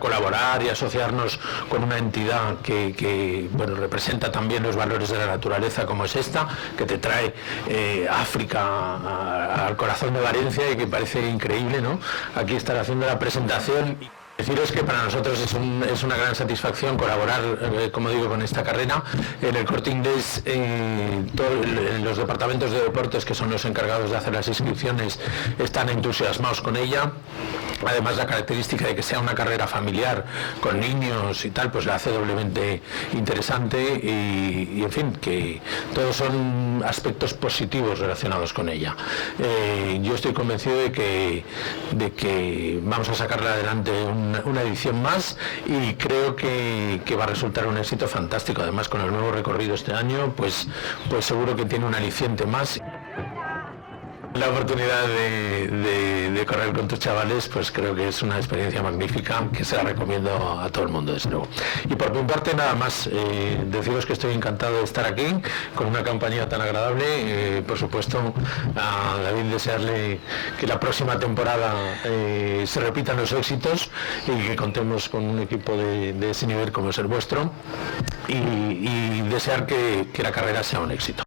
colaborar y asociarnos con una entidad que bueno, representa también los valores de la naturaleza, como es esta, que te trae África al corazón de Valencia y que parece increíble, ¿no? Aquí estar haciendo la presentación. Deciros que para nosotros es una gran satisfacción colaborar, como digo, con esta carrera. En el Corte Inglés, los departamentos de deportes, que son los encargados de hacer las inscripciones, están entusiasmados con ella. Además, la característica de que sea una carrera familiar con niños y tal, pues la hace doblemente interesante y en fin, que todos son aspectos positivos relacionados con ella. Yo estoy convencido de que vamos a sacarla adelante una edición más y creo que va a resultar un éxito fantástico. Además, con el nuevo recorrido este año, pues seguro que tiene un aliciente más. La oportunidad de correr con tus chavales, pues creo que es una experiencia magnífica que se la recomiendo a todo el mundo, desde luego. Y por mi parte nada más, deciros que estoy encantado de estar aquí con una compañía tan agradable. Por supuesto, a David desearle que la próxima temporada se repitan los éxitos y que contemos con un equipo de ese nivel como es el vuestro y desear que la carrera sea un éxito.